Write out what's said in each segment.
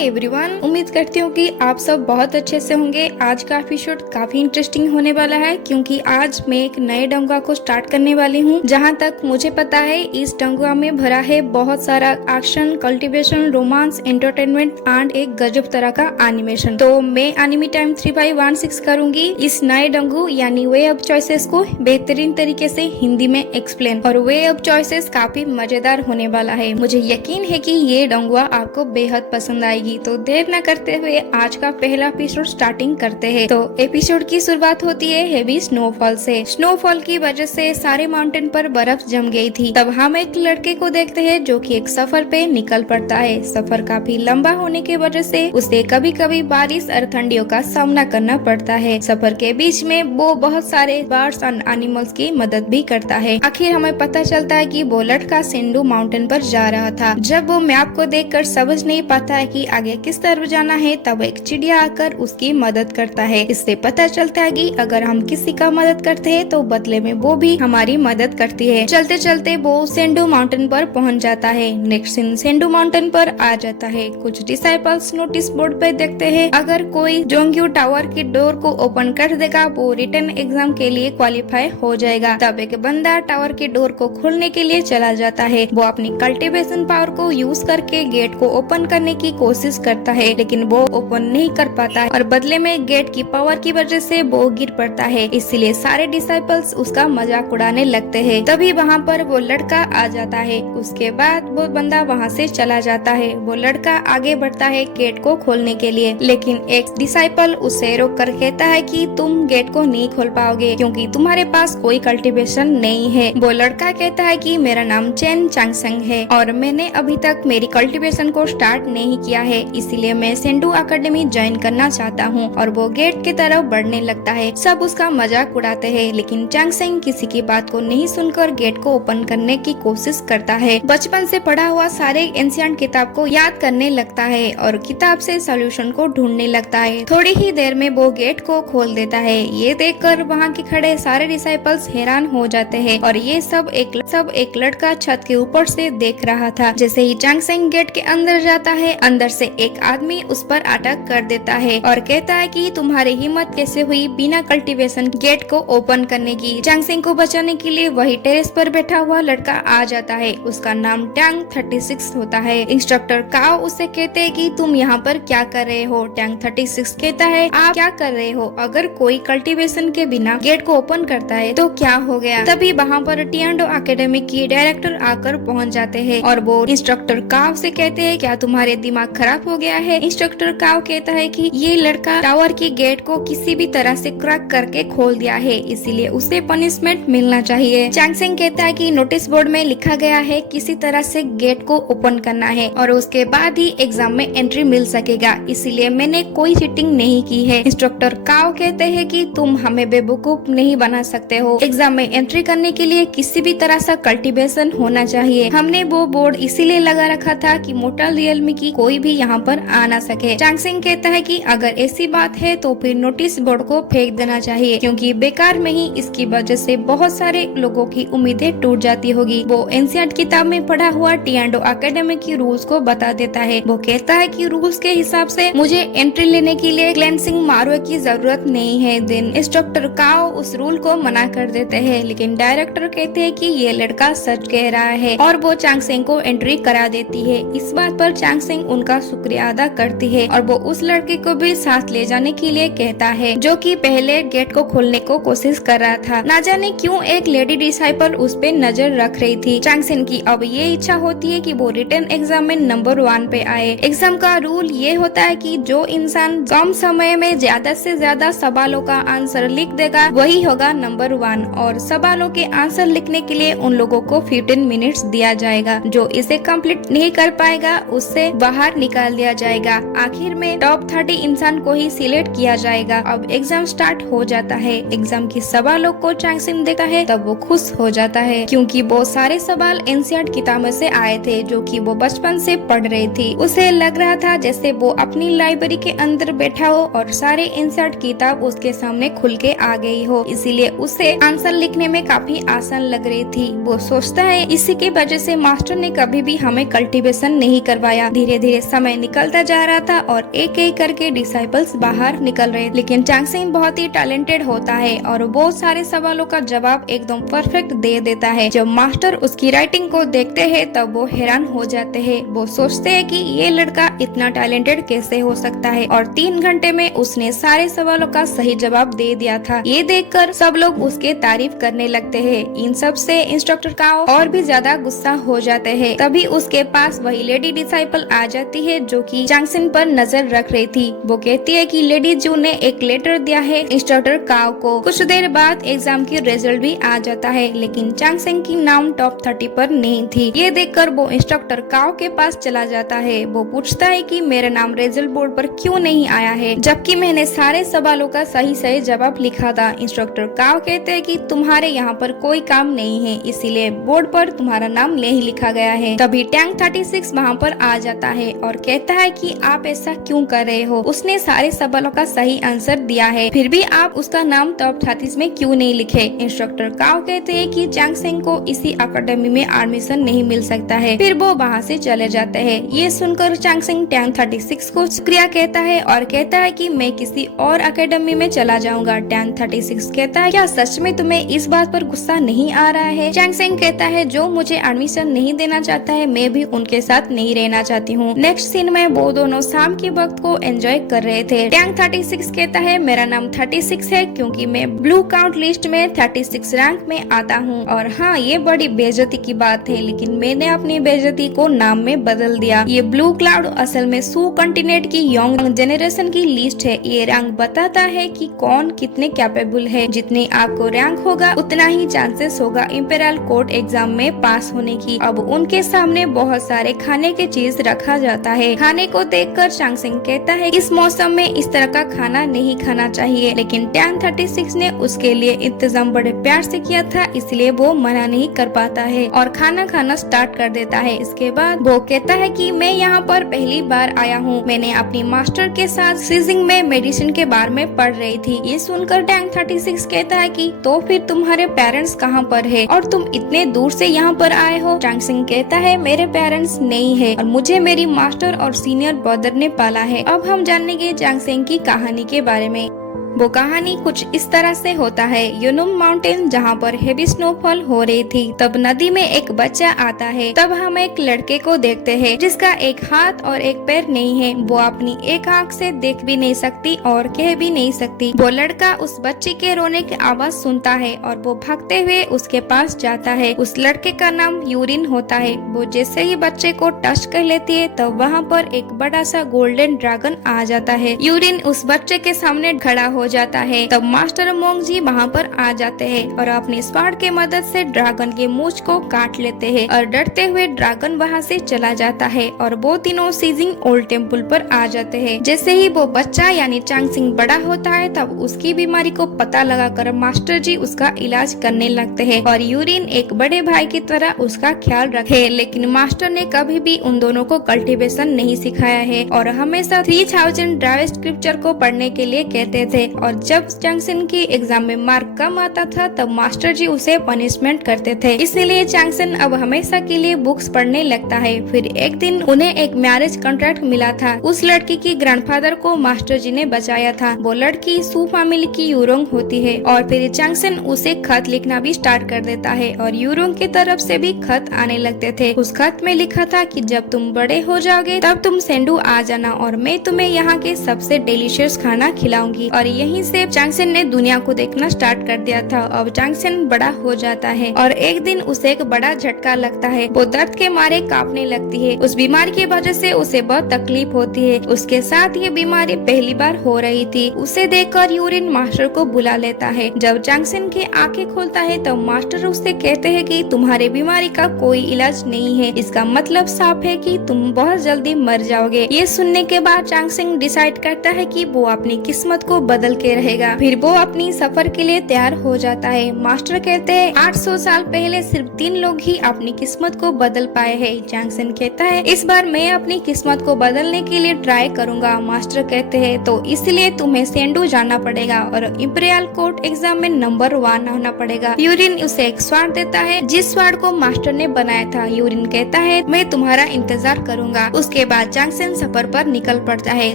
Everyone, उम्मीद करती हूँ कि आप सब बहुत अच्छे से होंगे। आज का एपिसोड काफी इंटरेस्टिंग होने वाला है क्योंकि आज मैं एक नए डंगुआ को स्टार्ट करने वाली हूँ। जहाँ तक मुझे पता है इस डंगुआ में भरा है बहुत सारा action, cultivation, romance, entertainment and एक गजब तरह का एनिमेशन। तो मैं एनिमी टाइम 3/16 करूंगी इस नए डंगू यानी वे ऑफ चॉइसेस को बेहतरीन तरीके से हिंदी में एक्सप्लेन। और वे ऑफ चॉइसेस काफी मजेदार होने वाला है। मुझे यकीन है कि ये डंगुआ आपको बेहद पसंद आएगी। तो देर न करते हुए आज का पहला एपिसोड स्टार्टिंग करते हैं। तो एपिसोड की शुरुआत होती है हेवी स्नोफॉल से। स्नोफॉल की वजह से सारे माउंटेन पर बर्फ जम गई थी। तब हम एक लड़के को देखते हैं जो कि एक सफर पे निकल पड़ता है। सफर काफी लंबा होने की वजह से उसे कभी कभी बारिश और ठंडियों का सामना करना पड़ता है। सफर के बीच में वो बहुत सारे बर्ड्स एंड एनिमल्स की मदद भी करता है। आखिर हमें पता चलता है कि वो लड़का सेंडू माउंटेन पर जा रहा था। जब वो मैप को देखकर समझ नहीं पाता है कि आगे किस तरफ जाना है, तब एक चिड़िया आकर उसकी मदद करता है। इससे पता चलता है कि अगर हम किसी का मदद करते हैं तो बदले में वो भी हमारी मदद करती है। चलते चलते वो सेंडू माउंटेन पर पहुंच जाता है। नेक्स्ट सीन सेंडू माउंटेन पर आ जाता है। कुछ डिसाइपल्स नोटिस बोर्ड पे देखते हैं अगर कोई जोंग्यू टावर की डोर को ओपन कर देगा वो रिटन एग्जाम के लिए क्वालिफाई हो जाएगा। तब एक बंदा टावर की डोर को खोलने के लिए चला जाता है। वो अपनी कल्टीवेशन पावर को यूज करके गेट को ओपन करने की कोशिश करता है, लेकिन वो ओपन नहीं कर पाता है और बदले में गेट की पावर की वजह से वो गिर पड़ता है। इसलिए सारे डिसाइपल्स उसका मजाक उड़ाने लगते हैं। तभी वहाँ पर वो लड़का आ जाता है। उसके बाद वो बंदा वहाँ से चला जाता है। वो लड़का आगे बढ़ता है गेट को खोलने के लिए, लेकिन एक डिसाइपल उसे रोक कर कहता है कि तुम गेट को नहीं खोल पाओगे क्योंकि तुम्हारे पास कोई कल्टीवेशन नहीं है। वो लड़का कहता है कि मेरा नाम चेन चांगसेंग है और मैंने अभी तक मेरी कल्टीवेशन को स्टार्ट नहीं किया है, इसीलिए मैं सेंडू एकेडमी ज्वाइन करना चाहता हूँ। और वो गेट की तरफ बढ़ने लगता है। सब उसका मजाक उड़ाते हैं, लेकिन चांगसेंग किसी की बात को नहीं सुनकर गेट को ओपन करने की कोशिश करता है। बचपन से पढ़ा हुआ सारे एंशिएंट किताब को याद करने लगता है और किताब से सॉल्यूशन को ढूंढने लगता है। थोड़ी ही देर में वो गेट को खोल देता है। ये देखकर वहाँ के खड़े सारे डिसाइपल्स हैरान हो जाते हैं और ये सब एक लड़का छत के ऊपर से देख रहा था। जैसे ही चांगसेंग गेट के अंदर जाता है, अंदर से एक आदमी उस पर अटैक कर देता है और कहता है कि तुम्हारी हिम्मत कैसे हुई बिना कल्टीवेशन गेट को ओपन करने की। चांगसेंग को बचाने के लिए वही टेरेस पर बैठा हुआ लड़का आ जाता है। उसका नाम टैंग 36 होता है। इंस्ट्रक्टर काओ उसे कहते हैं कि तुम यहाँ पर क्या कर रहे हो। टैंग 36 कहता है आप क्या कर रहे हो, अगर कोई कल्टीवेशन के बिना गेट को ओपन करता है तो क्या हो गया। तभी वहाँ पर टिएंडो एकेडमी की डायरेक्टर आकर पहुँच जाते हैं और वो इंस्ट्रक्टर काव से कहते हैं क्या तुम्हारे दिमाग खराब हो गया है। इंस्ट्रक्टर काव कहता है कि ये लड़का टावर की गेट को किसी भी तरह से क्रैक करके खोल दिया है, इसीलिए उसे पनिशमेंट मिलना चाहिए। चांगसेंग कहता है कि नोटिस बोर्ड में लिखा गया है किसी तरह से गेट को ओपन करना है और उसके बाद ही एग्जाम में एंट्री मिल सकेगा, इसीलिए मैंने कोई चीटिंग नहीं की है। इंस्ट्रक्टर काव कहते हैं कि तुम हमें बेवकूफ नहीं बना सकते हो। एग्जाम में एंट्री करने के लिए किसी भी तरह से कल्टीवेशन होना चाहिए। हमने वो बोर्ड इसीलिए लगा रखा था कि मोटल रियलमी की कोई भी यहाँ पर आ ना सके। चांगसेंग कहता है कि अगर ऐसी बात है तो फिर नोटिस बोर्ड को फेंक देना चाहिए क्योंकि बेकार में ही इसकी वजह से बहुत सारे लोगों की उम्मीदें टूट जाती होगी। वो एंशिएंट किताब में पढ़ा हुआ टिएंडो एकेडमी की रूल्स को बता देता है। वो कहता है कि रूल्स के हिसाब से मुझे एंट्री लेने के लिए क्लेंसिंग मारो की जरूरत नहीं है। दिन इंस्ट्रक्टर काओ उस रूल को मना कर देते हैं, लेकिन डायरेक्टर कहते हैं कि ये लड़का सच कह रहा है और वो चांगसेंग को एंट्री करा देती है। इस बात पर चांगसेंग उनका शुक्रिया अदा करती है और वो उस लड़के को भी साथ ले जाने के लिए कहता है जो कि पहले गेट को खोलने को कोशिश कर रहा था। ना जाने क्यों एक लेडी डिसाइपल उस पे नजर रख रही थी। चांगसेंग की अब ये इच्छा होती है कि वो रिटन एग्जाम में नंबर 1 पे आए। एग्जाम का रूल ये होता है कि जो इंसान कम समय में ज्यादा से ज्यादा सवालों का आंसर लिख देगा वही होगा नंबर 1 और सवालों के आंसर लिखने के लिए उन लोगों को 15 मिनट्स दिया जाएगा। जो इसे कंप्लीट नहीं कर पाएगा उससे बाहर निकाल दिया जाएगा। आखिर में टॉप 30 इंसान को ही सिलेक्ट किया जाएगा। अब एग्जाम स्टार्ट हो जाता है। एग्जाम की सवालों को चांगसेंग देखा है तब वो खुश हो जाता है क्योंकि वो सारे सवाल एंशिएंट किताबों से आए थे जो कि वो बचपन से पढ़ रही थी। उसे लग रहा था जैसे वो अपनी लाइब्रेरी के अंदर बैठा हो और सारे एंशिएंट किताब उसके सामने खुल के आ गई हो, इसीलिए उसे आंसर लिखने में काफी आसान लग रही थी। वो सोचता है इसी की वजह से मास्टर ने कभी भी हमें कल्टीवेशन नहीं करवाया। धीरे धीरे समय समय निकलता जा रहा था और एक एक करके डिसाइपल्स बाहर निकल रहे, लेकिन चांगसेन बहुत ही टैलेंटेड होता है और बहुत सारे सवालों का जवाब एकदम परफेक्ट दे देता है। जब मास्टर उसकी राइटिंग को देखते हैं तब वो हैरान हो जाते हैं। वो सोचते हैं कि ये लड़का इतना टैलेंटेड कैसे हो सकता है और 3 घंटे में उसने सारे सवालों का सही जवाब दे दिया था। ये देखकर सब लोग उसके तारीफ करने लगते हैं। इन सब से इंस्ट्रक्टर काओ और भी ज्यादा गुस्सा हो जाते हैं। तभी उसके पास वही लेडी डिसाइपल आ जाती है जो कि चांगसेन पर नजर रख रही थी। वो कहती है कि लेडी जू ने एक लेटर दिया है इंस्ट्रक्टर काओ को। कुछ देर बाद एग्जाम की रिजल्ट भी आ जाता है, लेकिन चांगसेन की नाम टॉप 30 पर नहीं थी। ये देखकर वो इंस्ट्रक्टर काओ के पास चला जाता है। वो पूछता है कि मेरा नाम रिजल्ट बोर्ड पर क्यों नहीं आया है, जबकि मैंने सारे सवालों का सही सही जवाब लिखा था। इंस्ट्रक्टर काओ कहते हैं कि तुम्हारे यहाँ पर कोई काम नहीं है, इसीलिए बोर्ड पर तुम्हारा नाम नहीं लिखा गया है। तभी टैंक 36 वहाँ पर आ जाता है और कहता है कि आप ऐसा क्यों कर रहे हो, उसने सारे सवालों का सही आंसर दिया है, फिर भी आप उसका नाम टॉप 36 में क्यों नहीं लिखे। इंस्ट्रक्टर काओ कहते हैं कि चांगसेन को इसी अकेडमी में एडमिशन नहीं मिल सकता है, फिर वो वहाँ से चले जाते हैं। ये सुनकर चांगसेन टैंक 36 को शुक्रिया कहता है और कहता है कि मैं किसी और अकेडमी में चला जाऊंगा। टैंक 36 कहता है क्या सच में तुम्हें इस बात पर गुस्सा नहीं आ रहा है। चांगसेन कहता है जो मुझे एडमिशन नहीं देना चाहता है मैं भी उनके साथ नहीं रहना चाहती हूँ। नेक्स्ट सीन में वो दोनों शाम के वक्त को एंजॉय कर रहे थे। टैंक 36 कहता है मेरा नाम 36 है क्योंकि मैं ब्लू काउंट लिस्ट में 36 रैंक में आता हूँ। और हाँ, ये बड़ी बेइज्जती की बात है, लेकिन मैंने अपनी बेइज्जती को नाम में बदल दिया। ये ब्लू क्लाउड असल में सू कॉन्टिनेंट की यंग जनरेशन की लिस्ट है। ये रैंक बताता है कि कौन कितने कैपेबल है। जितनी आपको रैंक होगा उतना ही चांसेस होगा इंपीरियल कोर्ट एग्जाम में पास होने की। अब उनके सामने बहुत सारे खाने के चीज रखा जाता है। खाने को देखकर चांगसेन कहता है इस मौसम में इस तरह का खाना नहीं खाना चाहिए, लेकिन टैंक 36 ने उसके लिए इंतजाम बड़े प्यार से किया था, इसलिए वो मना नहीं कर पाता है और खाना खाना स्टार्ट कर देता है। इसके बाद वो कहता है कि मैं यहाँ पर पहली बार आया हूँ, मैंने अपनी मास्टर के साथ सीजिंग में मेडिसिन के बारे में पढ़ रही थी। ये सुनकर टैंक 36 कहता है कि तो फिर तुम्हारे पेरेंट्स कहाँ पर है और तुम इतने दूर से यहाँ पर आए हो। चांगसेन कहता है मेरे पेरेंट्स नहीं है और मुझे मेरी मास्टर और सीनियर ब्रदर ने पाला है। अब हम जानेंगे चांगसेन की कहानी के बारे में। वो कहानी कुछ इस तरह से होता है। यूनुम माउंटेन जहाँ पर हेवी स्नोफॉल हो रही थी, तब नदी में एक बच्चा आता है। तब हम एक लड़के को देखते हैं जिसका एक हाथ और एक पैर नहीं है। वो अपनी एक आंख से देख भी नहीं सकती और कह भी नहीं सकती। वो लड़का उस बच्चे के रोने की आवाज सुनता है और वो भागते हुए उसके पास जाता है। उस लड़के का नाम यूरिन होता है। वो जैसे ही बच्चे को टच कर लेती है तब वहाँ पर एक बड़ा सा गोल्डन ड्रैगन आ जाता है। यूरिन उस बच्चे के सामने खड़ा हो जाता है। तब मास्टर मोंग जी वहाँ पर आ जाते हैं और अपने स्वार्ड के मदद से ड्रैगन के मूंछ को काट लेते हैं और डरते हुए ड्रैगन वहाँ से चला जाता है और वो तीनों सीजिंग ओल्ड टेम्पल पर आ जाते हैं। जैसे ही वो बच्चा यानी चांगसेन बड़ा होता है तब उसकी बीमारी को पता लगाकर मास्टर जी उसका इलाज करने लगते हैं और यूरिन एक बड़े भाई की तरह उसका ख्याल रखे। लेकिन मास्टर ने कभी भी उन दोनों को कल्टीवेशन नहीं सिखाया है और हमेशा 3000 ड्राइव स्क्रिप्चर को पढ़ने के लिए कहते थे। और जब चांगसेन की एग्जाम में मार्क कम आता था तब मास्टर जी उसे पनिशमेंट करते थे। इसीलिए चांगसेन अब हमेशा के लिए बुक्स पढ़ने लगता है। फिर एक दिन उन्हें एक मैरिज कॉन्ट्रैक्ट मिला था। उस लड़की की ग्रैंडफादर को मास्टर जी ने बचाया था। वो लड़की सू फैमिली की यूरोंग होती है और फिर चांगसेन उसे खत लिखना भी स्टार्ट कर देता है और यूरोंग की तरफ से भी खत आने लगते थे। उस खत में लिखा था कि जब तुम बड़े हो जाओगे तब तुम सेंडू आ जाना और मैं तुम्हें यहाँ के सबसे डिलीशियस खाना खिलाऊंगी। और यहीं से चांगसेन ने दुनिया को देखना स्टार्ट कर दिया था। अब चांगसेन बड़ा हो जाता है और एक दिन उसे एक बड़ा झटका लगता है। वो दर्द के मारे कांपने लगती है। उस बीमारी की वजह से उसे बहुत तकलीफ होती है। उसके साथ ये बीमारी पहली बार हो रही थी। उसे देखकर यूरिन मास्टर को बुला लेता है। जब चांगसेन की आंखें खोलता है तब मास्टर उससे कहते हैं कि तुम्हारी बीमारी का कोई इलाज नहीं है, इसका मतलब साफ है कि तुम बहुत जल्दी मर जाओगे। ये सुनने के बाद चांगसेन डिसाइड करता है कि वो अपनी किस्मत को बदल बदल के रहेगा। फिर वो अपनी सफर के लिए तैयार हो जाता है। मास्टर कहते हैं 800 साल पहले सिर्फ 3 लोग ही अपनी किस्मत को बदल पाए हैं। जैंगसन कहता है इस बार मैं अपनी किस्मत को बदलने के लिए ट्राई करूंगा। मास्टर कहते हैं तो इसलिए तुम्हें सेंडू जाना पड़ेगा और इंपीरियल कोर्ट एग्जाम में नंबर 1 होना पड़ेगा। यूरिन उसे एक स्वाड देता है जिस स्वाड को मास्टर ने बनाया था। यूरिन कहता है मैं तुम्हारा इंतजार करूंगा। उसके बाद जैंगसन सफर पर निकल पड़ता है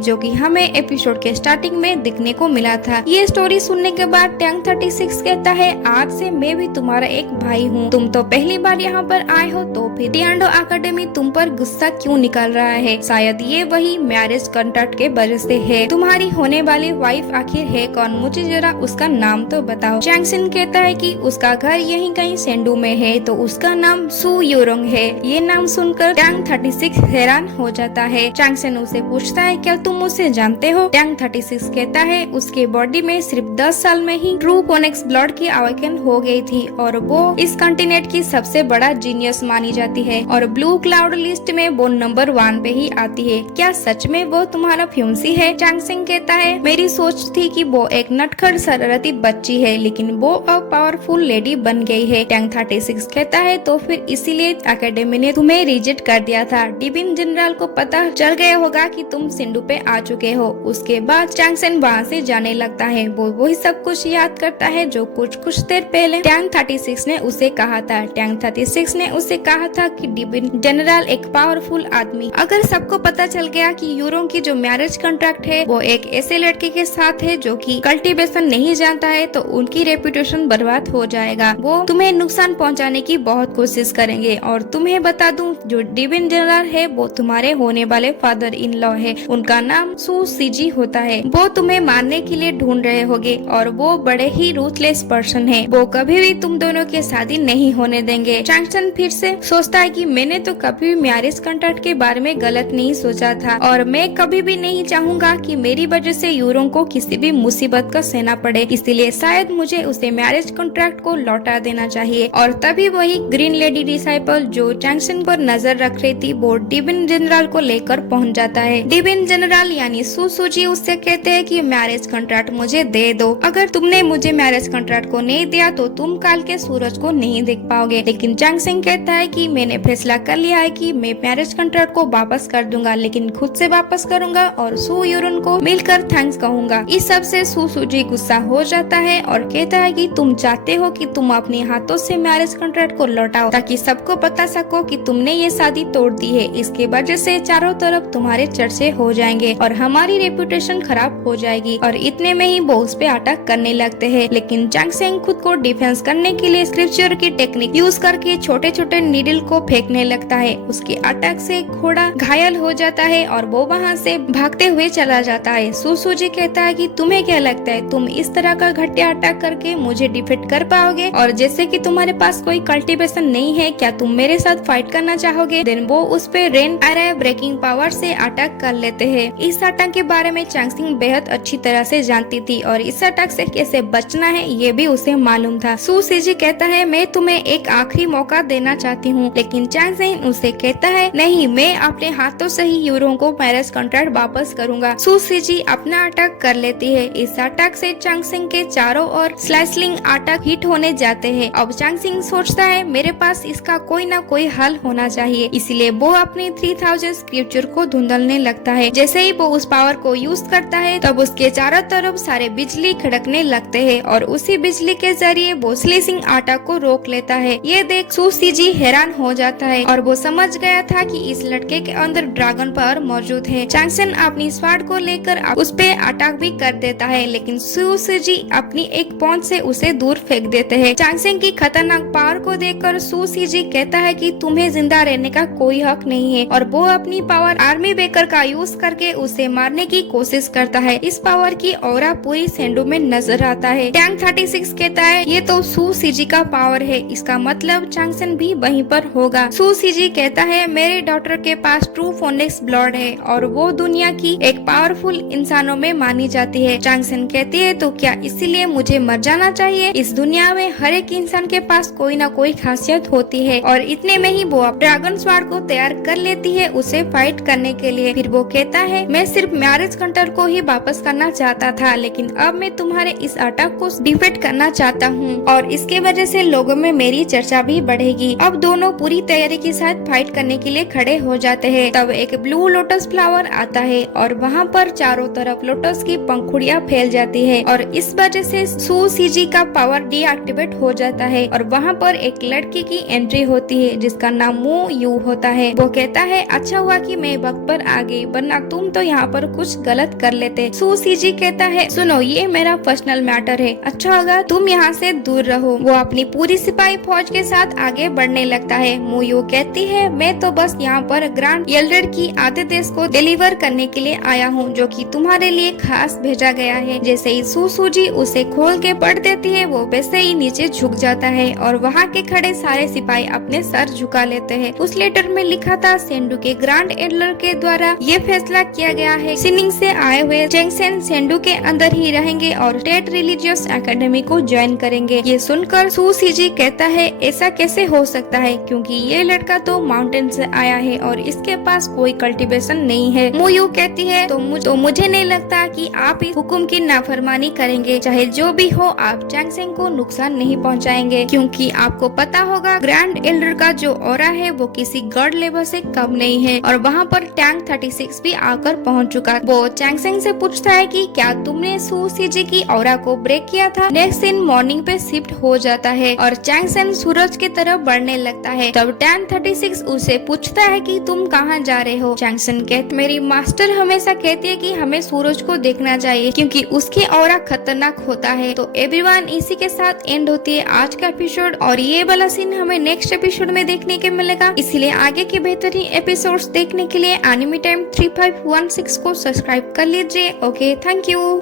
जो कि हमें एपिसोड के स्टार्टिंग में दिखने को मिला था। ये स्टोरी सुनने के बाद टैंक 36 कहता है आज से मैं भी तुम्हारा एक भाई हूँ। तुम तो पहली बार यहाँ पर आए हो तो फिर टिएंडो एकेडमी तुम पर गुस्सा क्यों निकाल रहा है? शायद ये वही मैरिज कॉन्ट्रैक्ट के वजह से है। तुम्हारी होने वाली वाइफ आखिर है कौन? मुझे जरा उसका नाम तो बताओ। जैंगसन कहता है कि उसका घर यहीं कहीं सेंडू में है तो उसका नाम सू यूरोंग है। ये नाम सुनकर टैंक 36 हैरान हो जाता है। जैंगसन उसे पूछता है क्या तुम उसे जानते हो? टैंक 36 कहता है उसके बॉडी में सिर्फ 10 साल में ही ट्रू फोनिक्स ब्लड की अवेकन हो गई थी और वो इस कॉन्टिनेंट की सबसे बड़ा जीनियस मानी जाती है और ब्लू क्लाउड लिस्ट में वो नंबर 1 पे ही आती है। क्या सच में वो तुम्हारा फ्यूंसी है? जैंगसन कहता है मेरी सोच थी कि वो एक नटखट शरारती बच्ची है लेकिन वो अब पावरफुल लेडी बन गई है। टैंक 36 कहता है तो फिर इसीलिए एकेडमी ने तुम्हें रिजेक्ट कर दिया था। डिविन जनरल को पता चल गया होगा कि तुम सिंडू पे आ चुके हो। उसके बाद जैंगसन वहाँ से जाने लगता है। वो वही सब कुछ याद करता है जो कुछ देर पहले टैंक 36 ने उसे कहा था। टैंक 36 ने उसे कहा था कि डिविन जनरल एक पावरफुल आदमी। अगर सबको पता चल गया कि यूरों की जो मैरिज कॉन्ट्रैक्ट है वो एक ऐसे लड़के के साथ है जो कि कल्टीवेशन नहीं जानता है तो उनकी रेपुटेशन बर्बाद हो जाएगा। वो तुम्हें नुकसान पहुंचाने की बहुत कोशिश करेंगे। और तुम्हें बता दूं जो डिविन जनरल है वो तुम्हारे होने वाले फादर इन लॉ है। उनका नाम सू सीजी होता है। वो तुम्हें मारने के लिए ढूंढ रहे होंगे और वो बड़े ही रूथलेस पर्सन है। वो कभी भी तुम दोनों की शादी नहीं होने देंगे। जैंगसन फिर से सोचता है कि मैंने तो कभी भी मैरिज कॉन्ट्रैक्ट के बारे में गलत नहीं सोचा था और मैं कभी भी नहीं चाहूंगा कि मेरी वजह से यूरों को किसी भी मुसीबत का सहना पड़े। इसलिए शायद मुझे उसे मैरिज कॉन्ट्रैक्ट को लौटा देना चाहिए। और तभी वही ग्रीन लेडी डिसाइपल जो जैंगसन पर नजर रख रही थी वो डिविन जनरल को लेकर पहुंच जाता है। डिविन जनरल यानी सूजी उससे कहते हैं कि मैरिज कॉन्ट्रैक्ट मुझे दे दो। अगर तुमने मुझे मैरिज कॉन्ट्रैक्ट को नहीं दिया तो तुम काल के सूरज को नहीं देख पाओगे। लेकिन जैंगसन कहता है कि मैंने फैसला कर लिया है कि मैं मैरिज कॉन्ट्रैक्ट को वापस कर दूंगा लेकिन खुद से वापस करूंगा और सू यूरन को मिलकर थैंक्स कहूंगा। इस सब से सूजी गुस्सा हो जाता है और कहता है कि तुम चाहते हो कि तुम अपने हाथों से मैरिज कॉन्ट्रैक्ट को लौटाओ ताकि सबको बता सको कि तुमने ये शादी तोड़ दी है। इसके वजह से चारों तरफ तुम्हारे चर्चे हो जाएंगे और हमारी रेपुटेशन खराब हो जाएगी। और इतने में ही वो उस पे अटैक करने लगते हैं। लेकिन जैंगसन खुद को डिफेंस करने के लिए स्क्रिप्चर की टेक्निक यूज करके छोटे छोटे नीडल को फेंकने लगता है। उसके अटैक से घोड़ा घायल हो जाता है और वो वहाँ से भागते हुए चला जाता है। सूजी कहता है कि तुम्हें क्या लगता है तुम इस तरह का घटिया अटैक करके मुझे डिफीट कर पाओगे? और जैसे कि तुम्हारे पास कोई कल्टीवेशन नहीं है क्या तुम मेरे साथ फाइट करना चाहोगे? देन वो उस पे रेन एरे ब्रेकिंग पावर से अटैक कर लेते हैं। इस अटैक के बारे में जैंगसन बेहद अच्छी तरह से जानती थी और इस अटैक से कैसे बचना है ये भी उसे मालूम था। सूजी कहता है मैं तुम्हें एक आखिरी मौका देना चाहती हूँ। लेकिन जैंगसन उसे कहता है नहीं, मैं अपने हाथों से ही यूरों को मैरिज कॉन्ट्रैक्ट वापस करूंगा। सूजी अपना अटैक कर लेती है। इस अटैक से जैंगसन के चारों ओर स्लाइसिंग अटैक हिट होने जाते हैं। अब जैंगसन सोचता है मेरे पास इसका कोई ना कोई हल होना चाहिए। इसलिए वो अपनी 3000 स्क्रिप्चर को धुंधलने लगता है। जैसे ही वो उस पावर को यूज करता है तब उसके चारों तरफ सारे बिजली खड़कने लगते हैं और उसी बिजली के जरिए वो स्लाइसिंग अटैक को रोक लेता है। ये देख सूजी हैरान हो जाता है और वो समझ गया था कि इस लड़के के अंदर ड्रैगन पावर मौजूद है। जैंगसन अपनी स्वाड को लेकर उस पे अटैक भी कर देता है लेकिन सूजी अपनी एक पहुंच से उसे दूर फेंक देते हैं। जैंगसन की खतरनाक पावर को देखकर सूजी कहता है कि तुम्हें जिंदा रहने का कोई हक नहीं है और वो अपनी पावर आर्मी बेकर का यूज करके उसे मारने की कोशिश करता है। इस पावर की ऑरा पूरी सेंडू में नजर आता है। टैंक 36 कहता है ये तो सूजी का पावर है, इसका मतलब जैंगसन भी वहीं पर होगा। सूजी कहता है मेरे डॉटर के पास ट्रू फोनिक्स ब्लड है और वो दुनिया की एक पावरफुल इंसानों में मानी जाती है। जैंगसन कहती है तो क्या इसीलिए मुझे मर जाना चाहिए? इस दुनिया में हर एक इंसान के पास कोई ना कोई खासियत होती है। और इतने में ही वो ड्रैगन स्वार्ड को तैयार कर लेती है उसे फाइट करने के लिए। फिर वो कहता है मैं सिर्फ मैरिज कॉन्ट्रैक्ट को ही वापस करना चाहता चाहता था, लेकिन अब मैं तुम्हारे इस अटैक को डिफीट करना चाहता हूँ और इसके वजह से लोगों में मेरी चर्चा भी बढ़ेगी। अब दोनों पूरी तैयारी के साथ फाइट करने के लिए खड़े हो जाते हैं। तब एक ब्लू लोटस फ्लावर आता है और वहाँ पर चारों तरफ लोटस की पंखुड़ियाँ फैल जाती है और इस वजह से सू सीजी का पावर डीएक्टिवेट हो जाता है और वहाँ पर एक लड़की की एंट्री होती है जिसका नाम मू यू होता है। वो कहता है अच्छा हुआ कि मैं वक्त पर आ गई, वरना तुम तो यहाँ पर कुछ गलत कर लेते। सू सीजी कहता है सुनो, ये मेरा पर्सनल मैटर है, अच्छा होगा तुम यहाँ से दूर रहो। वो अपनी पूरी सिपाही फौज के साथ आगे बढ़ने लगता है। मू यू कहती है मैं तो बस यहाँ पर ग्रांड एल्डर की आदेश को डिलीवर करने के लिए आया हूँ, जो कि तुम्हारे लिए खास भेजा गया है। जैसे ही सू सूजी उसे खोल के पढ़ देती है, वो वैसे ही नीचे झुक जाता है और वहाँ के खड़े सारे सिपाही अपने सर झुका लेते हैं। उस लेटर में लिखा था सेंडू के ग्रांड एल्डर के द्वारा ये फैसला किया गया है सिनिंग से आए हुए चैंगसेन सेंडू के अंदर ही रहेंगे और स्टेट रिलीजियस एकेडमी को ज्वाइन करेंगे। ये सुनकर सू सीजी कहता है ऐसा कैसे हो सकता है, क्योंकि ये लड़का तो माउंटेन से आया है और इसके पास कोई कल्टीवेशन नहीं है। मू यू कहती है तो मुझे नहीं लगता कि आप इस हुक्म की नाफरमानी करेंगे, चाहे जो भी हो आप चैंगसेन को नुकसान नहीं पहुंचाएंगे, क्योंकि आपको पता होगा ग्रैंड एल्डर का जो ऑरा है वो किसी गॉड लेवल से कम नहीं है। और वहाँ पर टैंक 36 भी आकर पहुँच चुका। वो चैंगसेन से पूछता है कि क्या तुमने सू सीजी की ऑरा को ब्रेक किया था। नेक्स्ट दिन मॉर्निंग पे शिफ्ट हो जाता है और चैंगसेन सूरज की तरफ बढ़ने लगता है। तब टैंक 36 उसे पूछता है कि तुम कहाँ जा रहे हो। चैंगसेन कहते मेरी मास्टर हमेशा कहती है कि हमें सूरज को देखना चाहिए क्योंकि उसकी ऑरा खतरनाक होता है। तो एवरीवन इसी के साथ एंड होती है आज का एपिसोड और ये वाला सीन हमें नेक्स्ट एपिसोड में देखने के मिलेगा। इसलिए आगे के बेहतरीन एपिसोड्स देखने के लिए एनिमी टाइम 3516 को सब्सक्राइब कर लीजिए। Okay, thank you.